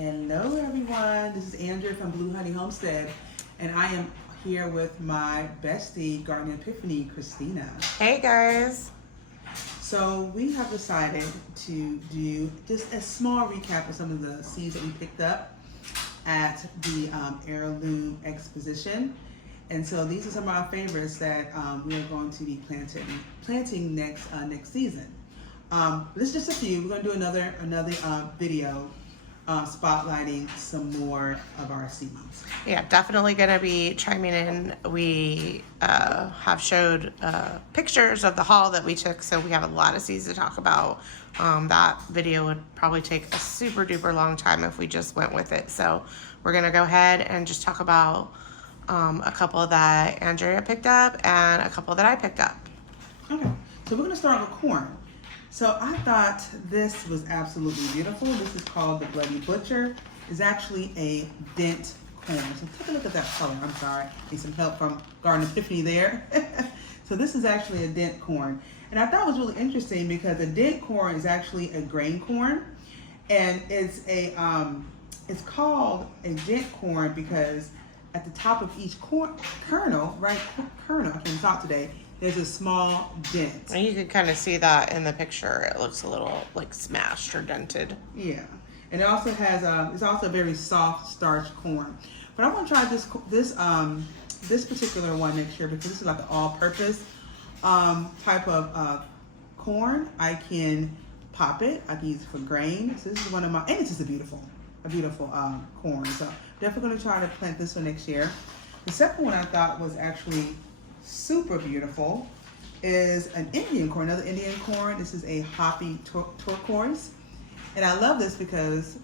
Hello everyone, this is Andrea from Blue Honey Homestead, and I am here with my bestie, Garden Epiphany, Christina. Hey guys. So we have decided to do just a small recap of some of the seeds that we picked up at the Heirloom Exposition. And so these are some of our favorites that we are going to be planting next season. This is just a few. We're going to do another video spotlighting some more of our seeds. Yeah, definitely going to be chiming in. We have showed pictures of the haul that we took, so we have a lot of seeds to talk about. That video would probably take a super duper long time if we just went with it. So we're going to go ahead and just talk about a couple that Andrea picked up and a couple that I picked up. Okay, so we're going to start with corn. So I thought this was absolutely beautiful. This is called the Bloody Butcher. It's actually a dent corn. So take a look at that color. I'm sorry, need some help from Garden Epiphany there. So this is actually a dent corn. And I thought it was really interesting because a dent corn is actually a grain corn. And it's called a dent corn because at the top of each kernel, I can't talk today, there's a small dent. And you can kind of see that in the picture. It looks a little like smashed or dented. Yeah, and it also has it's also a very soft starch corn. But I want to try this particular one next year because this is like an all-purpose type of corn. I can pop it. I can use it for grain. So this is one of my, and it's just a beautiful corn. So definitely going to try to plant this one next year. The second one I thought was actually super beautiful is an Indian corn, another Indian corn. This is a hoppy turquoise. And I love this because,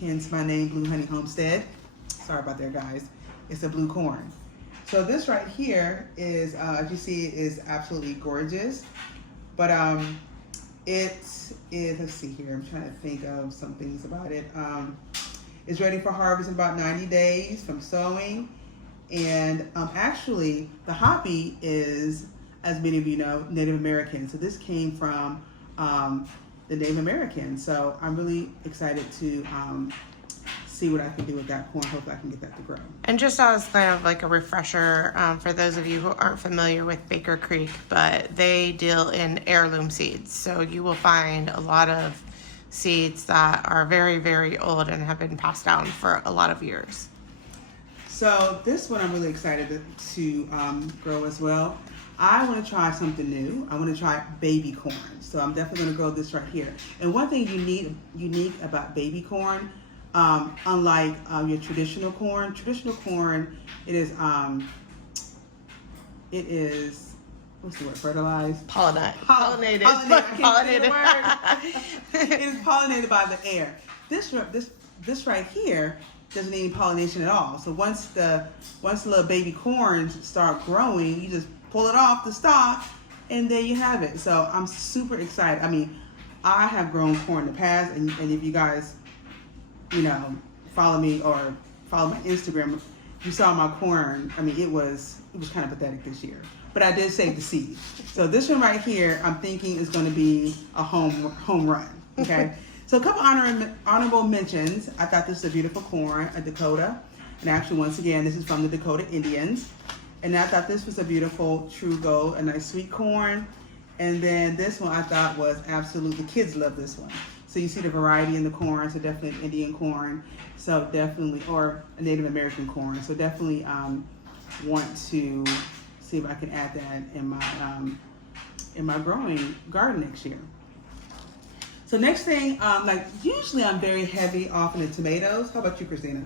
hence my name, Blue Honey Homestead. Sorry about that, guys. It's a blue corn. So this right here is, as you see, is absolutely gorgeous. But it is, let's see here, I'm trying to think of some things about it. It's ready for harvest in about 90 days from sowing. And actually, the hoppy is, as many of you know, Native American. So this came from the Native American. So I'm really excited to see what I can do with that corn. Hopefully I can get that to grow. And just as kind of like a refresher for those of you who aren't familiar with Baker Creek, but they deal in heirloom seeds. So you will find a lot of seeds that are very, very old and have been passed down for a lot of years. So this one I'm really excited to grow as well. I want to try something new. I want to try baby corn. So I'm definitely going to grow this right here. And one thing unique about baby corn, unlike your traditional corn, it is what's the word? Fertilized? Pollinated. It is pollinated by the air. This right here doesn't need any pollination at all. So once the little baby corns start growing, you just pull it off the stalk, and there you have it. So I'm super excited. I mean, I have grown corn in the past, and if you guys, follow me or follow my Instagram, you saw my corn. I mean, it was kind of pathetic this year, but I did save the seed. So this one right here, I'm thinking is going to be a home run. Okay. So a couple honorable mentions. I thought this is a beautiful corn, a Dakota. And actually, once again, this is from the Dakota Indians. And I thought this was a beautiful true gold, a nice sweet corn. And then this one I thought was absolutely, kids love this one. So you see the variety in the corn, so definitely an Indian corn. So definitely, or a Native American corn. So definitely want to see if I can add that in my growing garden next year. So next thing, usually I'm very heavy off in the tomatoes. How about you, Christina?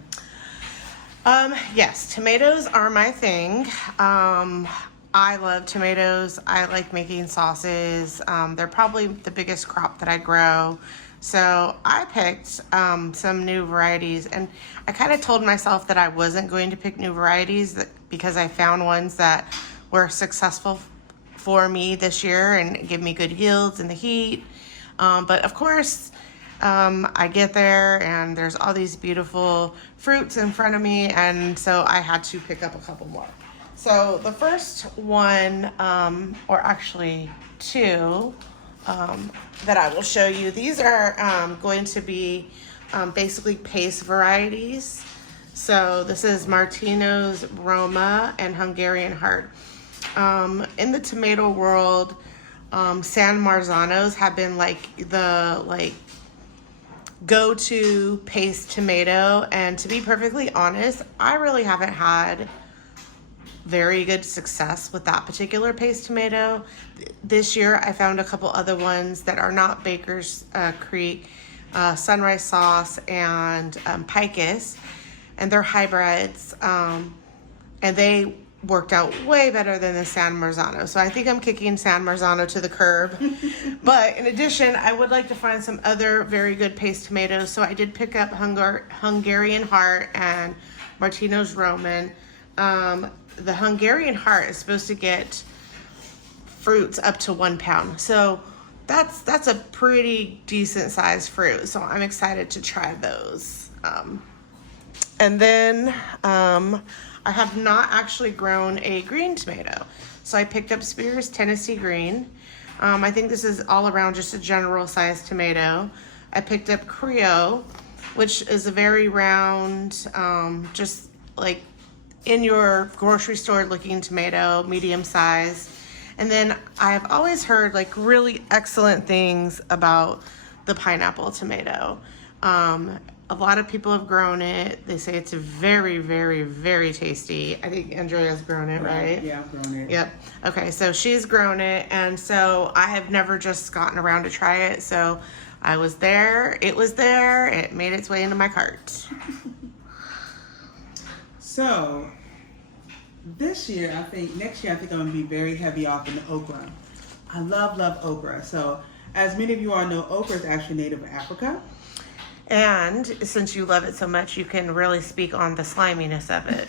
Yes, tomatoes are my thing. I love tomatoes. I like making sauces. They're probably the biggest crop that I grow. So I picked some new varieties, and I kind of told myself that I wasn't going to pick new varieties because I found ones that were successful for me this year and give me good yields in the heat. But of course, I get there and there's all these beautiful fruits in front of me, and so I had to pick up a couple more. So the first one, or actually two, that I will show you, these are going to be basically paste varieties. So this is Martino's Roma and Hungarian Heart. In the tomato world, San Marzanos have been the go-to paste tomato, and to be perfectly honest, I really haven't had very good success with that particular paste tomato. This year I found a couple other ones that are not Baker's Creek, Sunrise Sauce and Picus, and they're hybrids, and they worked out way better than the San Marzano. So I think I'm kicking San Marzano to the curb. But in addition, I would like to find some other very good paste tomatoes. So I did pick up Hungarian Heart and Martino's Roman. The Hungarian Heart is supposed to get fruits up to 1 pound. So that's a pretty decent sized fruit. So I'm excited to try those. And then I have not actually grown a green tomato. So I picked up Spears Tennessee Green. I think this is all around just a general sized tomato. I picked up Creole, which is a very round, just like in your grocery store looking tomato, medium size. And then I've always heard like really excellent things about the pineapple tomato. A lot of people have grown it. They say it's very, very, very tasty. I think Andrea's grown it, right? Yeah, I've grown it. Yep. Okay, so she's grown it, and so I have never just gotten around to try it. So I was there, it made its way into my cart. So next year I think I'm going to be very heavy off in the okra. I love okra. So as many of you all know, okra is actually native to Africa. And since you love it so much, you can really speak on the sliminess of it.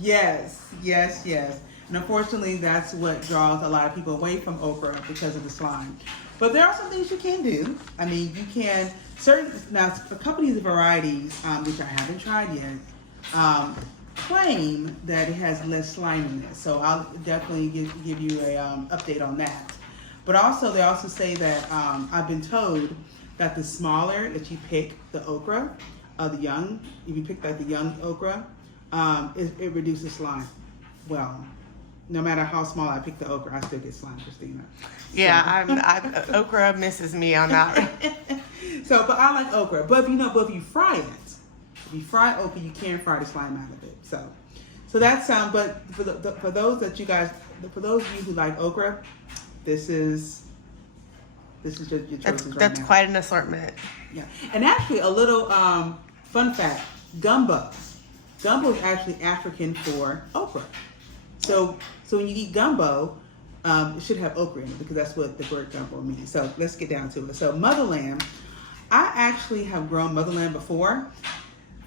Yes. And unfortunately, that's what draws a lot of people away from okra because of the slime. But there are some things you can do. I mean, you can now for companies of varieties, which I haven't tried yet, claim that it has less sliminess. So I'll definitely give you a update on that. But also, they also say that I've been told that the smaller that you pick the okra, if you pick the young okra, it reduces slime. Well, no matter how small I pick the okra, I still get slime, Christina. Yeah, okra misses me on that. So, but I like okra. But if you fry it, okra, you can fry the slime out of it. So that's but for those of you who like okra, this is just your choices right That's now. quite an assortment. Yeah, and actually a little fun fact: gumbo. Gumbo is actually African for okra. So when you eat gumbo, it should have okra in it because that's what the word gumbo means. So let's get down to it. So motherland, I actually have grown motherland before.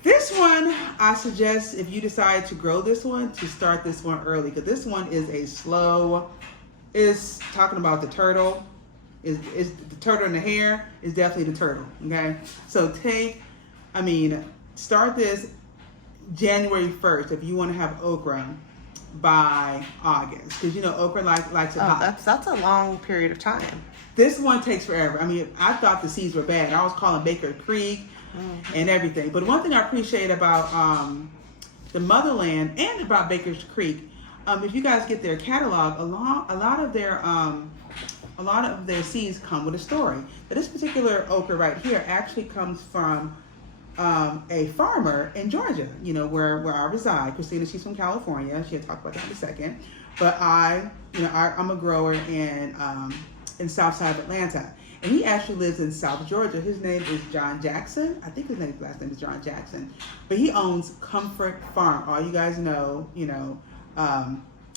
This one, I suggest if you decide to grow this one, to start this one early because this one is talking about the turtle. Is the turtle in the hair is definitely the turtle, okay? So start this January 1st if you want to have okra by August. Because okra likes it hot. That's a long period of time. This one takes forever. I thought the seeds were bad. I was calling Baker Creek and everything. But one thing I appreciate about the Motherland and about Baker's Creek, if you guys get their catalog, a lot of their seeds come with a story. But this particular okra right here actually comes from a farmer in Georgia, where I reside. Christina, she's from California. She'll talk about that in a second. But I'm a grower in South Side of Atlanta. And he actually lives in South Georgia. His name is John Jackson. I think his last name is John Jackson. But he owns Comfort Farm. All you guys know,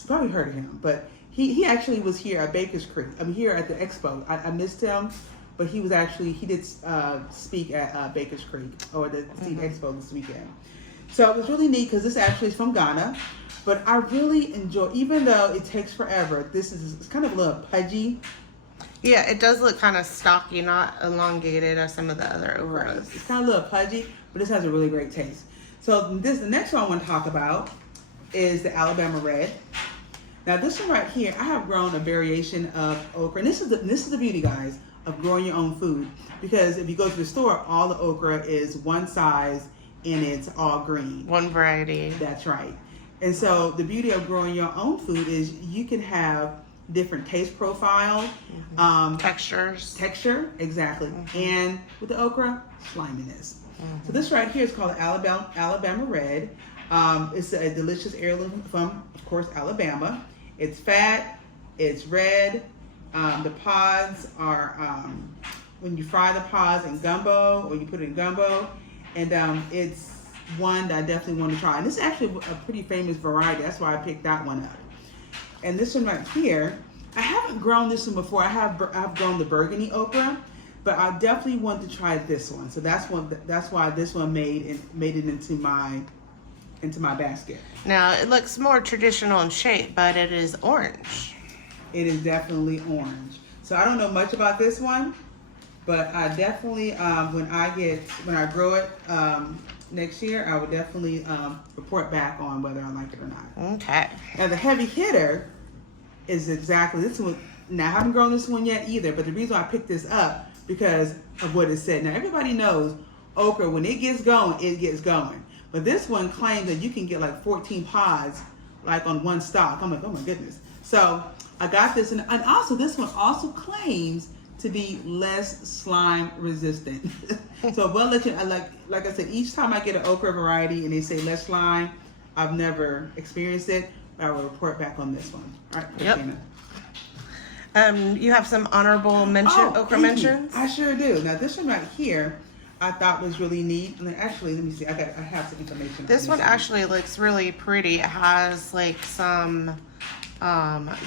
probably heard of him. But he actually was here at Baker's Creek. Here at the expo. I missed him, but he did speak at Baker's Creek or the Seed Expo this weekend. So it was really neat because this actually is from Ghana. But I really enjoy, even though it takes forever, it's kind of a little pudgy. Yeah, it does look kind of stocky, not elongated as some of the other okras. Right. It's kind of a little pudgy, but this has a really great taste. So the next one I want to talk about is the Alabama Red. Now this one right here, I have grown a variation of okra. And this is the beauty, guys, of growing your own food. Because if you go to the store, all the okra is one size and it's all green. One variety. That's right. And so the beauty of growing your own food is you can have different taste profiles, texture, exactly. And with the okra, sliminess. So this right here is called Alabama Red. It's a delicious heirloom from, of course, Alabama. It's fat, it's red. The pods are, when you fry the pods in gumbo, or you put it in gumbo, and it's one that I definitely want to try. And this is actually a pretty famous variety. That's why I picked that one up. And this one right here, I haven't grown this one before. I've grown the burgundy okra, but I definitely want to try this one. So that's why this one made it into my basket. Now it looks more traditional in shape, but it is orange. It is definitely orange. So I don't know much about this one, but I definitely when I grow it next year, I would definitely report back on whether I like it or not. Okay. Now the heavy hitter is exactly this one. Now I haven't grown this one yet either, but the reason I picked this up because of what it said. Now everybody knows okra, when it gets going, it gets going. But this one claims that you can get like 14 pods like on one stalk. I'm like, oh my goodness. So I got this, and also this one also claims to be less slime resistant. So we'll let you, like I said, each time I get an okra variety and they say less slime, I've never experienced it. I will report back on this one. All right, Christina. You have some honorable okra mentions? I sure do. Now this one right here, I thought was really neat. And actually, let me see. I have some information. This one actually looks really pretty. It has like some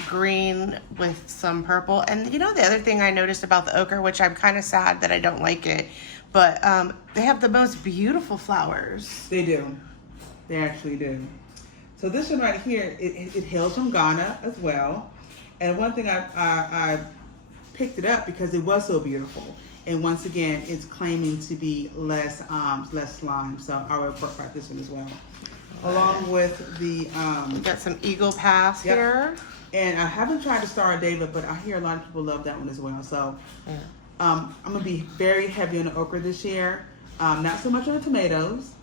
green with some purple. And you know the other thing I noticed about the okra, which I'm kind of sad that I don't like it, but they have the most beautiful flowers. They do. They actually do. So this one right here, it hails from Ghana as well. And one thing I picked it up because it was so beautiful. And once again, it's claiming to be less slime. So I'll report back this one as well. Along with the we got some Eagle Pass here. And I haven't tried the Star of David, but I hear a lot of people love that one as well. So I'm gonna be very heavy on the okra this year. Not so much on the tomatoes,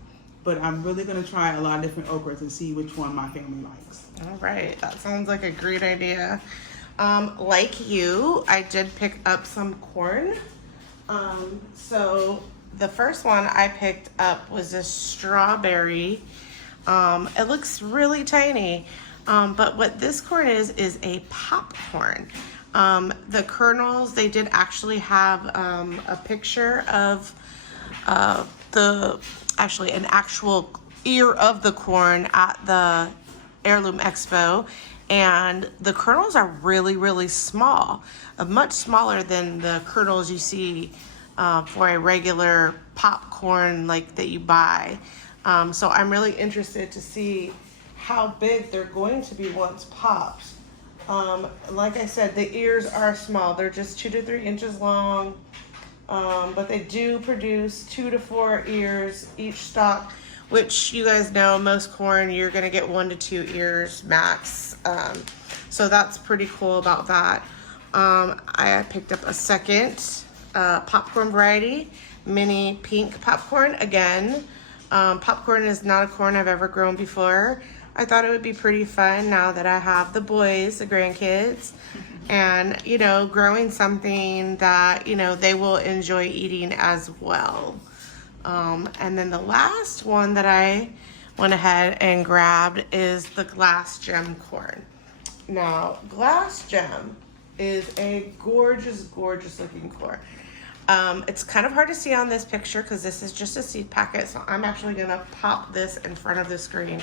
but I'm really gonna try a lot of different okras and see which one my family likes. All right, that sounds like a great idea. Like you, I did pick up some corn. So the first one I picked up was a strawberry. It looks really tiny, but what this corn is a popcorn. The kernels, they did actually have a picture of an actual ear of the corn at the Heirloom Expo, and the kernels are really, really small, much smaller than the kernels you see for a regular popcorn like that you buy. So I'm really interested to see how big they're going to be once popped. Like I said, the ears are small. They're just 2 to 3 inches long, but they do produce 2 to 4 ears each stalk, which you guys know, most corn, you're gonna get 1 to 2 ears max. So that's pretty cool about that. I picked up a second popcorn variety, mini pink popcorn. Again, popcorn is not a corn I've ever grown before. I thought it would be pretty fun now that I have the boys, the grandkids, and, you know, growing something that, you know, they will enjoy eating as well. And then the last one that I went ahead and grabbed is the glass gem corn. Now, glass gem is a gorgeous, gorgeous looking corn. It's kind of hard to see on this picture because this is just a seed packet, so I'm actually gonna pop this in front of the screen.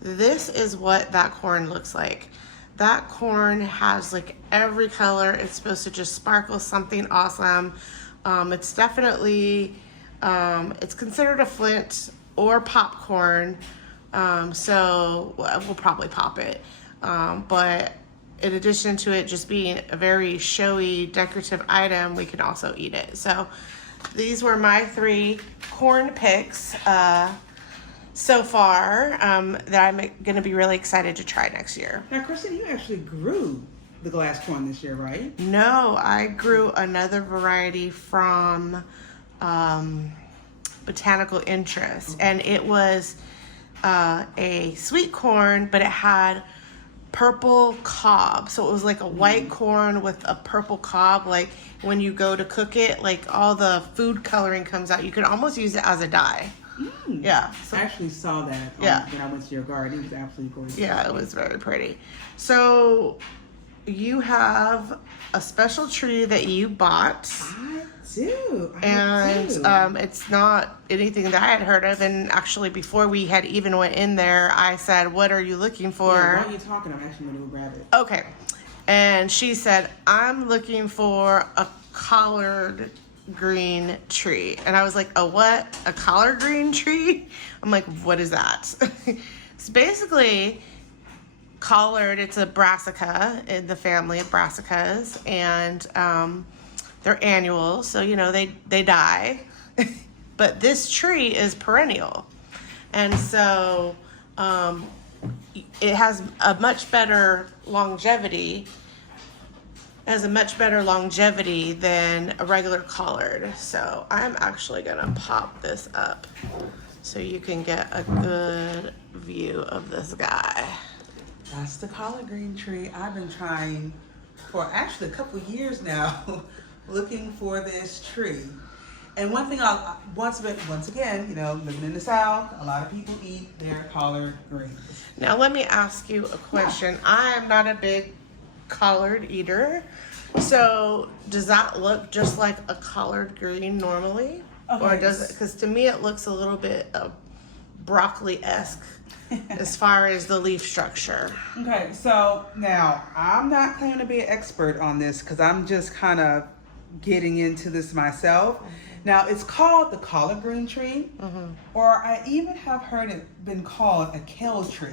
This is what that corn looks like. That corn has like every color. It's supposed to just sparkle something awesome. It's definitely, it's considered a flint or popcorn, so we'll probably pop it. But in addition to it just being a very showy, decorative item, we can also eat it. So these were my 3 corn picks. so far that I'm going to be really excited to try next year. Now, Kristen, you actually grew the glass corn this year, right? No, I grew another variety from Botanical Interest, and it was a sweet corn, but it had purple cob. So it was like a white corn with a purple cob. Like when you go to cook it, like all the food coloring comes out. You could almost use it as a dye. Yeah. So, I actually saw that when I went to your garden. It was absolutely gorgeous. yeah, it was very pretty. So you have a special tree that you bought. I do. It's not anything that I had heard of. And actually, before we had even went in there, I said, "What are you looking for?" Yeah, while you're talking, I'm actually going to go grab it. Okay. And she said, "I'm looking for a collard green tree." And I was like, "A what? A collard green tree?" I'm like, "What is that?" It's basically collard. It's a brassica in the family of brassicas, and they're annual, so they die. But this tree is perennial, and so it has a much better longevity. Than a regular collard. So I'm actually gonna pop this up so you can get a good view of this guy. That's the collard green tree. I've been trying for actually a couple of years now, looking for this tree. And one thing once again, living in the South, a lot of people eat their collard greens. Now let me ask you a question. Yeah. I'm not a big collard eater. So does that look just like a collard green normally? Okay. Or does it? Because to me it looks a little bit broccoli-esque as far as the leaf structure. Okay, so now I'm not claiming to be an expert on this because I'm just kind of getting into this myself. Now it's called the collard green tree, or I even have heard it been called a kale tree.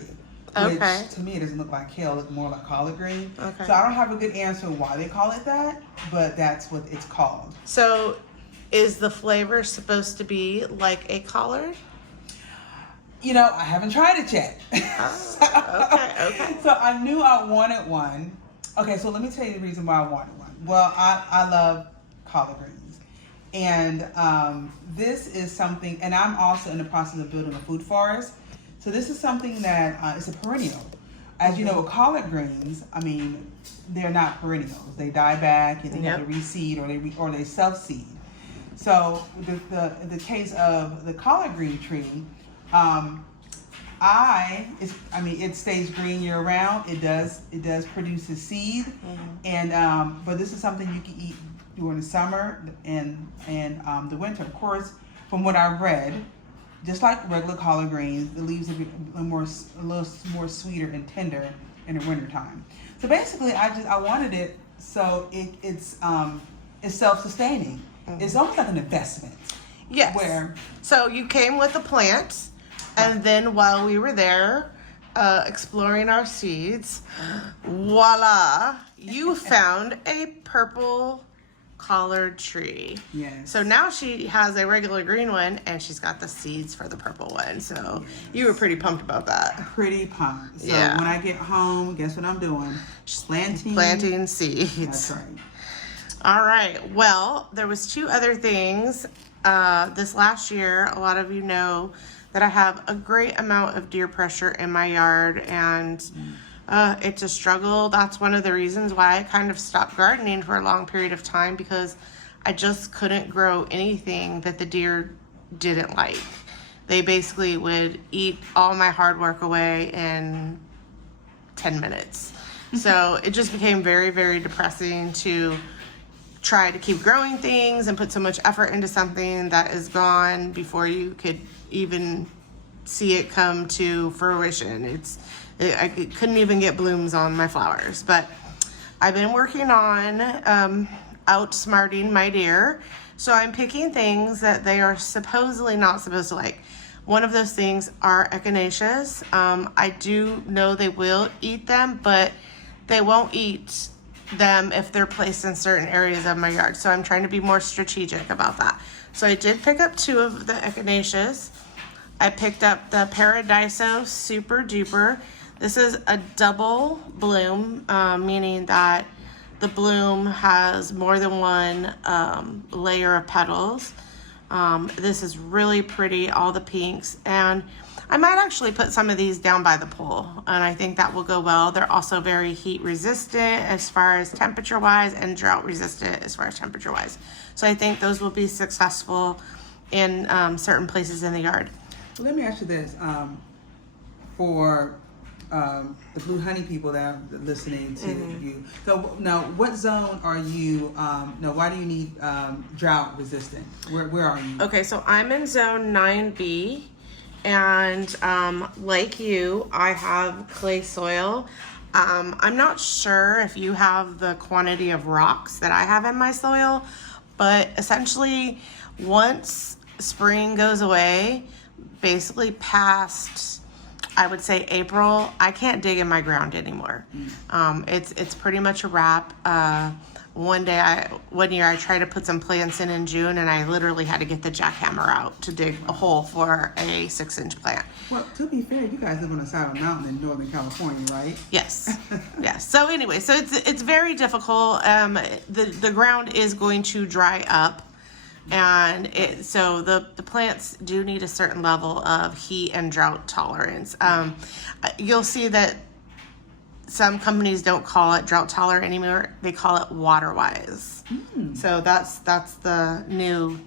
Which to me it doesn't look like kale, it looks more like collard green. Okay. So I don't have a good answer why they call it that, but that's what it's called. So is the flavor supposed to be like a collard? I haven't tried it yet. Okay. So I knew I wanted one. Okay, so let me tell you the reason why I wanted one. Well, I love collard greens. And this is something, and I'm also in the process of building a food forest. So this is something that is a perennial. As you know, with collard greens, they're not perennials. They die back and they have to reseed or they self-seed. So the case of the collard green tree, it stays green year round. It does produce a seed, and but this is something you can eat during the summer and the winter. Of course, from what I read, just like regular collard greens, the leaves are a little more sweeter and tender in the wintertime. So basically, I wanted it so it's self-sustaining. It's almost like an investment. Yes. So you came with a plant, and then while we were there exploring our seeds, voila, you found a purple collard tree. Yes. So now she has a regular green one, and she's got the seeds for the purple one. So you were pretty pumped about that. Pretty pumped. So when I get home, guess what I'm doing? Planting seeds. That's right. All right. Well, there was two other things. This last year, a lot of you know that I have a great amount of deer pressure in my yard, and it's a struggle. That's one of the reasons why I kind of stopped gardening for a long period of time, because I just couldn't grow anything that the deer didn't like. They basically would eat all my hard work away in 10 minutes. So it just became very, very depressing to try to keep growing things and put so much effort into something that is gone before you could even see it come to fruition. I couldn't even get blooms on my flowers. But I've been working on outsmarting my deer. So I'm picking things that they are supposedly not supposed to like. One of those things are echinaceas. I do know they will eat them, but they won't eat them if they're placed in certain areas of my yard. So I'm trying to be more strategic about that. So I did pick up 2 of the echinaceas. I picked up the Paradiso Super Duper. This is a double bloom, meaning that the bloom has more than one layer of petals. This is really pretty, all the pinks, and I might actually put some of these down by the pool, and I think that will go well. They're also very heat resistant as far as temperature wise, and drought resistant as far as temperature wise. So I think those will be successful in certain places in the yard. Well, let me ask you this, for the blue honey people that are listening to you. So now, what zone are you? Why do you need drought resistant? Where are you? Okay, so I'm in zone 9B, and like you, I have clay soil. I'm not sure if you have the quantity of rocks that I have in my soil, but essentially, once spring goes away, basically past, I would say April, I can't dig in my ground anymore. It's pretty much a wrap. One year I tried to put some plants in June, and I literally had to get the jackhammer out to dig a hole for a 6-inch plant. Well, to be fair, you guys live on the side of a mountain in Northern California, right? Yes. Yes. So anyway, so it's very difficult. The ground is going to dry up, and so the plants do need a certain level of heat and drought tolerance. You'll see that some companies don't call it drought tolerant anymore. They call it water wise. So that's the new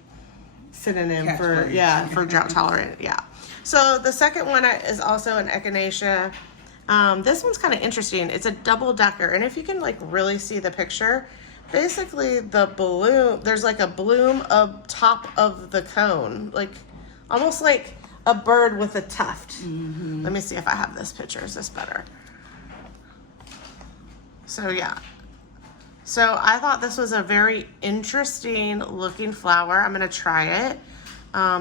synonym for drought tolerant. Yeah. So the second one is also an echinacea. This one's kind of interesting. It's a double decker, and if you can like really see the picture, basically the bloom, there's like a bloom up top of the cone, like almost like a bird with a tuft. Let me see if I have this picture. Is this better? So yeah. So I thought this was a very interesting looking flower. I'm gonna try it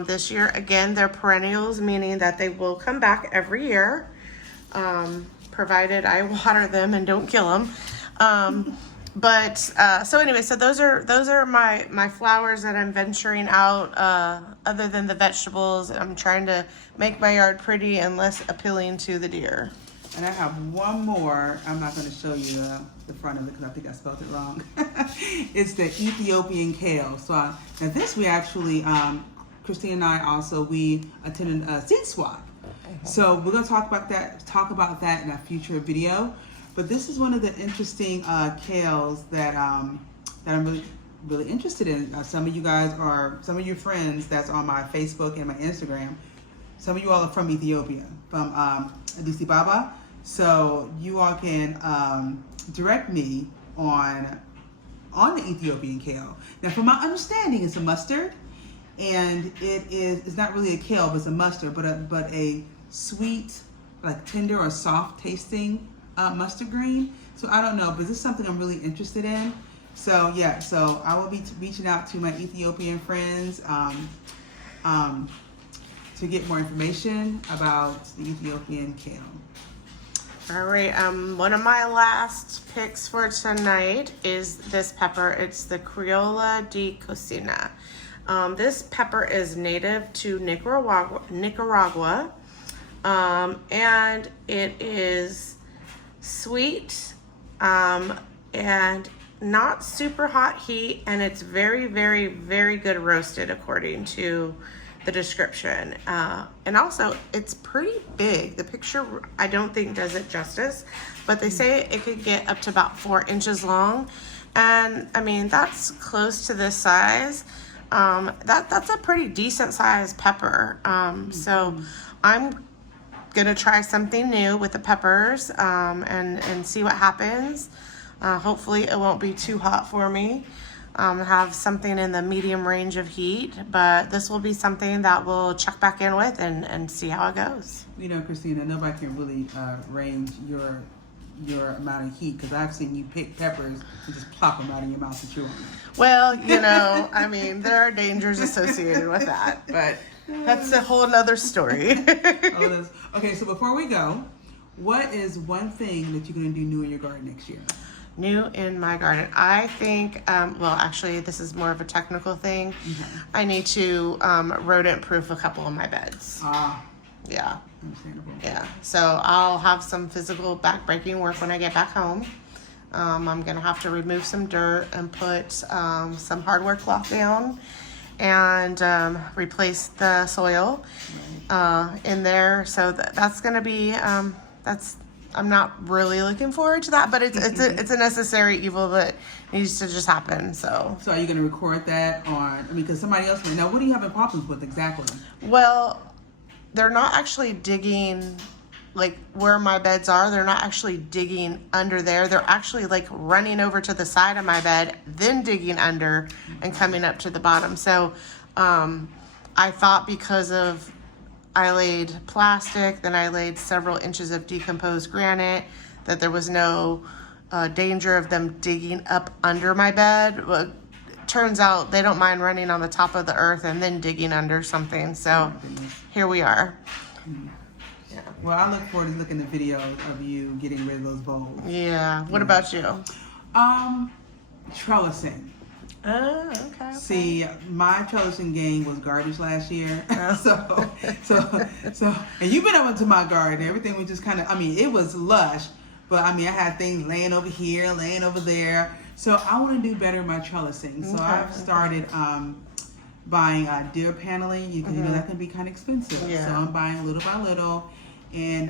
this year. Again, they're perennials, meaning that they will come back every year, provided I water them and don't kill them. So anyway, so those are my flowers that I'm venturing out. Other than the vegetables, I'm trying to make my yard pretty and less appealing to the deer. And I have one more. I'm not going to show you the front of it because I think I spelled it wrong. It's the Ethiopian Kale. So now this we actually, Christine and I also, we attended a seed swap. So we're going to talk about that in a future video. But this is one of the interesting kales that I'm really interested in. Some of you guys some of your friends that's on my Facebook and my Instagram. Some of you all are from Ethiopia, from Addis Ababa. So you all can direct me on the Ethiopian kale. Now, from my understanding, it's a mustard, and it's not really a kale, but it's a mustard, but a sweet, like tender or soft tasting mustard green. So I don't know, but this is something I'm really interested in. So yeah, so I will be reaching out to my Ethiopian friends to get more information about the Ethiopian kale. All right, one of my last picks for tonight is this pepper. It's the Criolla di Cocina. This pepper is native to Nicaragua, and it is sweet and not super hot heat, and it's very, very, very good roasted according to the description, and also it's pretty big. The picture I don't think does it justice, but they say it could get up to about 4 inches long, and I mean that's close to this size. That's a pretty decent sized pepper. So I'm gonna try something new with the peppers and see what happens. Hopefully it won't be too hot for me. Have something in the medium range of heat, but this will be something that we'll check back in with and see how it goes. You know, Christina, nobody can really range your amount of heat, because I've seen you pick peppers and just plop them out of your mouth and chew on them. Well, you know, I mean, there are dangers associated with that, but that's a whole nother story. Okay, so before we go, what is one thing that you're going to do new in your garden next year? new in my garden. I think, well, actually, this is more of a technical thing. I need to rodent proof a couple of my beds. Yeah. Understandable. Yeah. So I'll have some physical backbreaking work when I get back home. I'm going to have to remove some dirt and put some hardware cloth down and replace the soil in there. So that's going to be, I'm not really looking forward to that, but it's a necessary evil that needs to just happen. So are you going to record that on, because somebody else may. Now, what are you having problems with exactly? Well, they're not actually digging, like where my beds are, they're not actually digging under there. They're actually like running over to the side of my bed, then digging under and coming up to the bottom. So I thought because of, I laid plastic, then I laid several inches of decomposed granite, that there was no danger of them digging up under my bed. Well, turns out they don't mind running on the top of the earth and then digging under something. So here we are. Yeah. Well, I look forward to looking at videos of you getting rid of those bulbs. Yeah. What about you? Trellising. Oh, okay. See, my trellising game was garbage last year. so, and you've been over to my garden. Everything was just kind of, it was lush, but I had things laying over here, laying over there. So I want to do better in my trellising. So I've started buying deer paneling. You know that can be kind of expensive. Yeah. So I'm buying little by little, and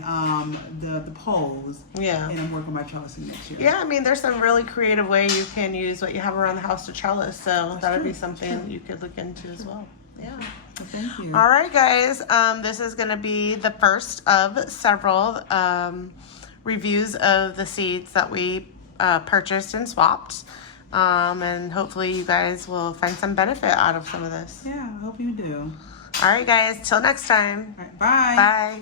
the poles. Yeah. And I'm working my trellising next year. Yeah, there's some really creative way you can use what you have around the house to trellis. So that would be something you could look into as well. Yeah. Well, thank you. All right, guys. This is going to be the first of several reviews of the seeds that we purchased and swapped. And hopefully you guys will find some benefit out of some of this. Yeah, I hope you do. All right, guys. Till next time. All right, bye. Bye.